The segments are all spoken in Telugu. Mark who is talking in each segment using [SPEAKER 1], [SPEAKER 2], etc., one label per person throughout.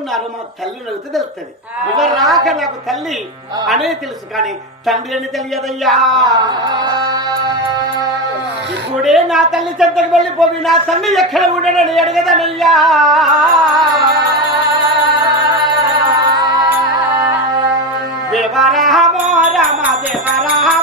[SPEAKER 1] ఉన్నారో మా తల్లి అడిగితే తెలుస్తుంది. రాక నాకు తల్లి అనే తెలుసు కానీ తండ్రి అని తెలియదయ్యా. ఇప్పుడే నా తల్లి చెంతకు వెళ్ళిపోయి నా తండ్రి ఎక్కడ ఉండడని అడగదనయ్యా. దేవరామ రామ దేవరామ.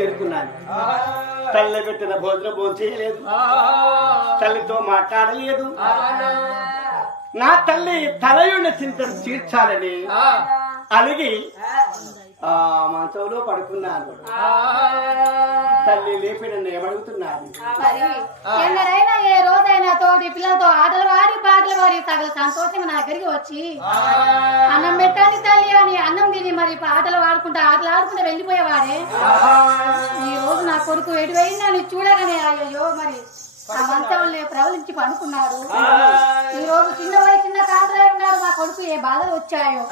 [SPEAKER 1] చేరుకున్నాను. తల్లి పెట్టిన భోజనం భోజనం చేయలేదు. తల్లితో మాట్లాడలేదు. నా తల్లి తలయున్న చింతను తీర్చాలని అలిగి ఆ మంచంలో పడుకున్నాను. తల్లి లేపి నన్ను ఏమడుగుతున్నాను
[SPEAKER 2] మరి ఎన్నడైనా ఏ రోజైనా తోటి పిల్లలతో ఆటలు ఆడి పాటలు పాడి సగల సంతోషంగా నా దగ్గరికి వచ్చి అన్నం పెట్టాలి తల్లి అని అన్నం తిని మరి పాటలు ఆడుకుంటా ఆటలు ఆడుకుంటూ వెళ్ళిపోయేవాడే. ఈ రోజు నా కొడుకు ఎటు పోయిందని చూడగానే అయ్యో మరి ఆ మంచంలో ప్రవలించి పడుకున్నాడు. ఈ రోజు చిన్న వయసు చిన్న కాంతలే ఉన్నారు మా కొడుకు ఏ బాధలు వచ్చాయో.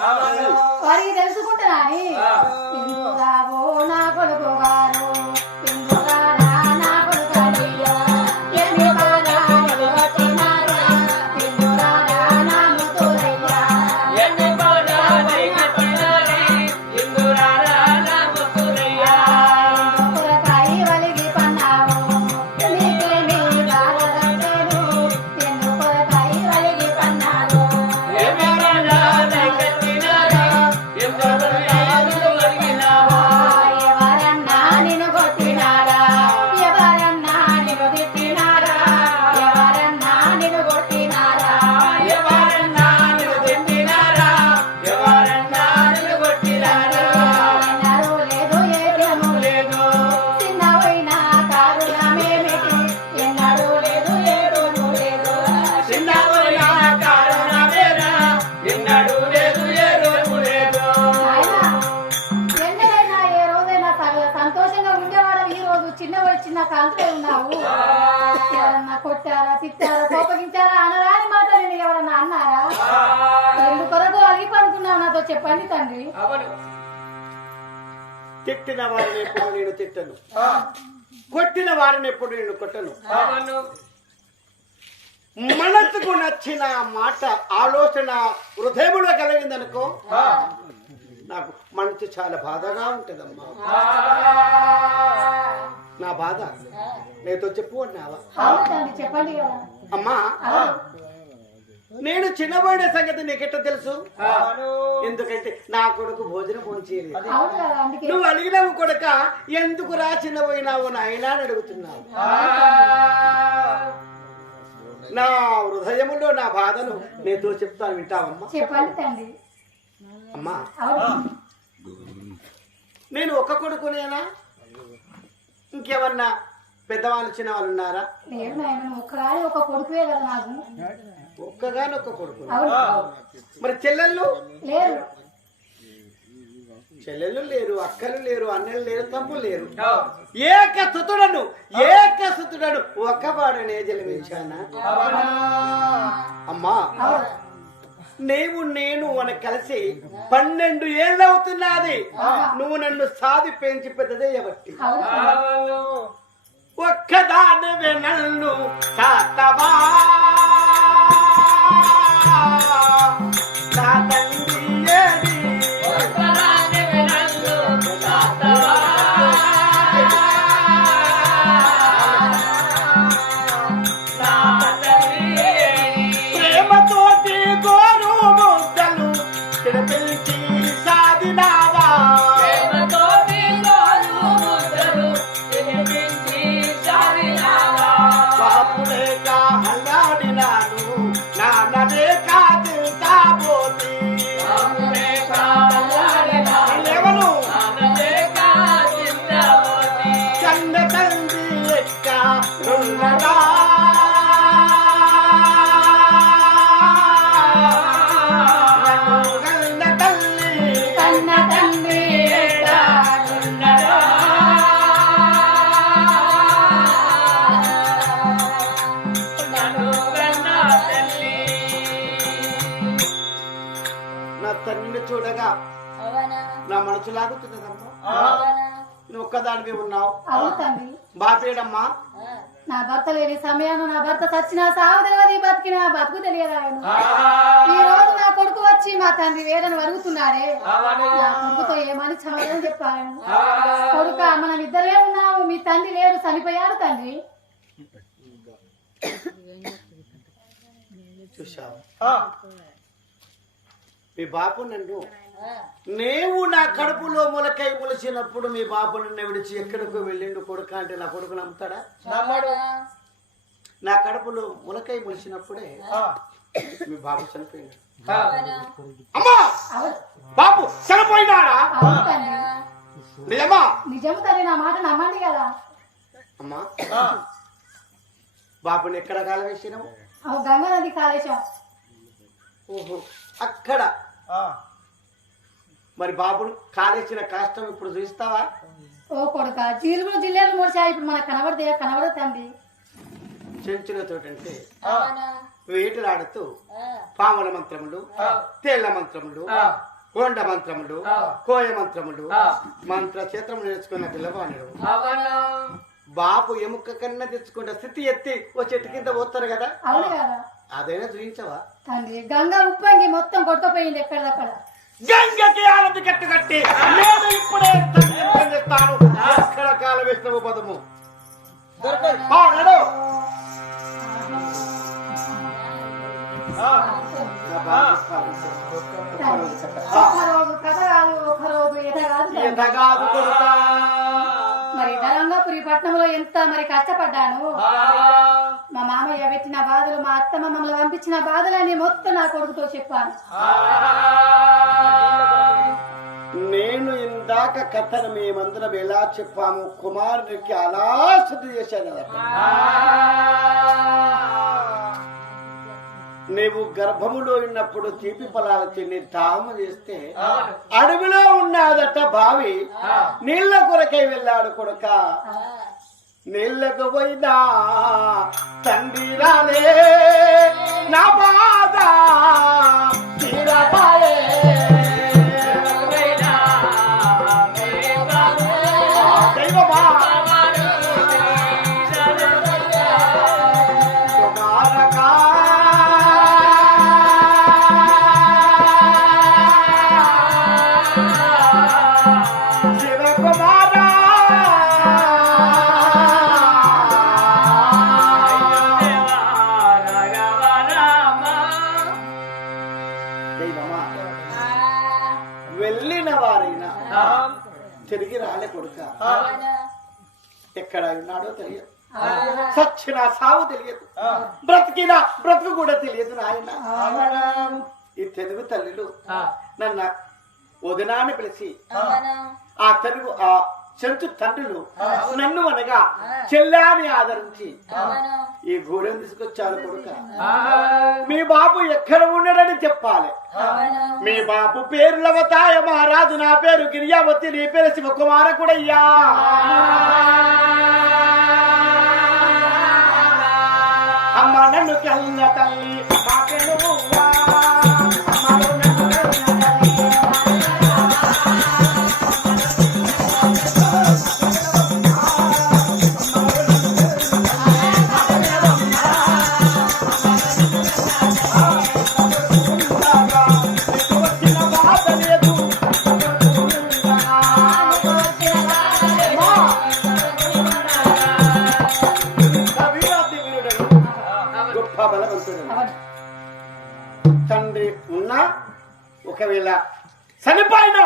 [SPEAKER 2] వారికి తెలుసుకుంటున్నాని ఎందుకురావో నా కొడుకు గారు? వయసు చిన్న కాంతులే ఉన్నావు ఎవరన్నా కొట్టారా తిట్టారా కోపగించారా? అనరాని మాట నేను ఎవరన్నా అన్నారా? ఎందుకొరకు అలిగి పడుకున్నావు నాతో చెప్పండి తండ్రి.
[SPEAKER 1] తిట్టిన వారిని ఎప్పుడు నేను తిట్టను? కొట్టిన వారిని ఎప్పుడు నేను కొట్టను? మనసుకు నచ్చిన మాట ఆలోచన హృదయములో కలిగిందనుకో నాకు మనసు చాలా బాధగా ఉంటదమ్మా. నా బాధ. నీతో చెప్పు అన్నావా
[SPEAKER 2] అవును తండ్రి చెప్పండి
[SPEAKER 1] అమ్మా. నేను చిన్నవాడే సంగతి నీకెట్ట తెలుసు? ఎందుకంటే నా కొడుకు భోజనం పొంచేది
[SPEAKER 2] అవును కదా అందుకే.
[SPEAKER 1] నువ్వు అడిగినావు కొడక ఎందుకు రా చిన్నపోయినావు నాయనా అని అడుగుతున్నావు. నా హృదయములో నా బాధను నీతో చెప్తాను వింటావమ్మా?
[SPEAKER 2] చెప్పండి
[SPEAKER 1] అమ్మా. నేను ఒక్క కొడుకునేనా? ఇంకేమన్నా పెద్దవాళ్ళు చిన్న వాళ్ళు ఉన్నారా?
[SPEAKER 2] ఒక్కగాని ఒక కొడుకువే కదా నాకు.
[SPEAKER 1] ఒక్కగాని ఒక్క కొడుకు. మరి చెల్లెళ్ళు?
[SPEAKER 2] లేదు
[SPEAKER 1] చెల్లెళ్ళు లేరు అక్కలు లేరు అన్నలు లేరు తమ్ముళ్ళు లేరు. ఏక సుతుడను ఏక సుతుడను ఒక్కవాడనే జన్మించానా? అమ్మా. నీవు నేను అని కలిసి పన్నెండు ఏళ్ళవుతున్నది నువ్వు నన్ను సాది పెంచి పెద్దదే ఎవట్టి
[SPEAKER 2] అవును.
[SPEAKER 1] ఒక్కదానివే నన్ను సాతవా.
[SPEAKER 2] అవునా
[SPEAKER 1] నా మనసు లాగుతున్నదమ్మా నువ్వు ఒక్కదానివి ఉన్నావు. బాపేడమ్మా
[SPEAKER 2] నా భర్త లేని సమయాన్ని నా భర్త చచ్చినా సాగు తెలియదు బతికినా బతుకు తెలియదాయను ఈ రోజు నా కొడుకు వచ్చి మా తండ్రి వేదన వరుగుతున్నాడే. నా కొడుకుతో ఏమని సమాధానం చెప్పాను కొడుక మనం ఇద్దరే ఉన్నాము మీ తండ్రి లేడు చనిపోయాడు తండ్రి
[SPEAKER 1] మీ బాపు నన్ను. నీవు నా కడుపులో మొలకై మొలిచినప్పుడు మీ బాపు నన్ను విడిచి ఎక్కడికో వెళ్ళిండు కొడుక అంటే నా కొడుకు నమ్ముతాడా? నా కడుపులో మొలకై మొలిచినప్పుడే మీ బాబు చనిపోయింది అమ్మా! బాబు చనిపోయినాడా? నిజమా?
[SPEAKER 2] నిజము నా మాట నమ్మండి కదా.
[SPEAKER 1] అమ్మా! బాబుని ఎక్కడ కాలవేసినావు?
[SPEAKER 2] అవు గంగా నది కాళేశం
[SPEAKER 1] ఓహో! అక్కడ మరి బాబును కాలేసిన కష్టం ఇప్పుడు చూస్తావా?
[SPEAKER 2] ఓ కొడుక జీలుగులు జిల్లేలు మూడిసా ఇప్పుడు మనకు కనబడితే కనబడదు తండ్రి.
[SPEAKER 1] చెంచులతోటంటే వేటలాడుతూ పాముల మంత్రములు తేళ్ళ మంత్రములు కొండ మంత్రములు కోయ మంత్రములు మంత్ర క్షేత్రం నేర్చుకున్న పిల్లవాడు. బాపు ఎముక కన్నా తెచ్చుకుంటే స్థితి ఎత్తి ఓ చెట్టు కింద పోతారు కదా?
[SPEAKER 2] అవును కదా.
[SPEAKER 1] అదైనా చూపించవా
[SPEAKER 2] తండ్రి గంగా ఉప్పంగి మొత్తం కొట్టపోయింది ఎక్కడక్కడ
[SPEAKER 1] గంగకి ఆనతి కట్టు కట్టి నేను ఇప్పుడే చేస్తాను ఎక్కడ కాల వేసినవు పదము నడు. నా బాబు పాలించు.
[SPEAKER 2] ఒక రోజు కథ కాదు ఒక రోజు ఎట కాదు తండ్రి.
[SPEAKER 1] ఎదగాదు.
[SPEAKER 2] మరి రంగపురి పట్నంలో ఎంత మరి కష్టపడ్డాను? మా మామయ్య పెట్టిన బాధలు మా అత్తమ్మ మమ్మల్ని పంపించిన బాధలన్నీ మొత్తం నా కొడుకుతో చెప్పాను.
[SPEAKER 1] నేను ఇందాక కథను మేమందరం ఎలా చెప్పాము కుమారునికి అలా శుద్ధి చేశాను నీవు గర్భములో ఉన్నప్పుడు తీపి పొలాలు తిని దాహము చేస్తే అడవిలో ఉన్నదట బావి. నీళ్ళ కొరకై వెళ్ళాడు కొడుక. నీళ్ళకు పోయినా తండ్రి రాలే. నా బాధ వెళ్ళిన వారైనా తిరిగి రాలే కొడుక. ఎక్కడ ఉన్నాడో తెలియదు. సచ్చిన సావు తెలియదు. బ్రతికిన బ్రతుకు కూడా తెలియదు నాయన. ఈ తెలుగు తల్లులు నన్న వదినాన్ని పిలిచి ఆ తెలుగు ఆ చెంచు తండ్రులు నన్ను అనగా చెల్లాని ఆదరించి. ఈ గూడెం తీసుకొచ్చారు కొడుక? మీ బాబు ఎక్కడ ఉండడని చెప్పాలి. మీ బాబు పేరు లవతాయ మహారాజు నా పేరు గిరియావతి నీ పేరు శివకుమార కూడయ్యా. అమ్మ నన్ను కన్న తల్లి మాకెను బువ్వా. ఒకవేళ చనిపోయినా?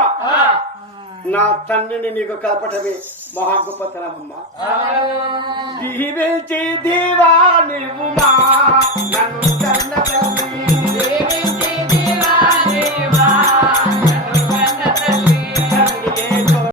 [SPEAKER 1] నా తండ్రిని నీకు కలపటమే మహా గొప్పతనమమ్మా దీవించి దీవా నీవు మా నన్ను